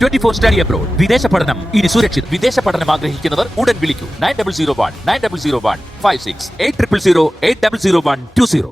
Twenty four study abroad വിദേശ പഠനം. ഇനി സുരക്ഷിത്. വിദേശ പഠനം ആഗ്രഹിക്കുന്നവർ ഉടൻ വിളിക്കൂ. Nine double zero one nine double zero one five six eight triple zero eight double zero one two zero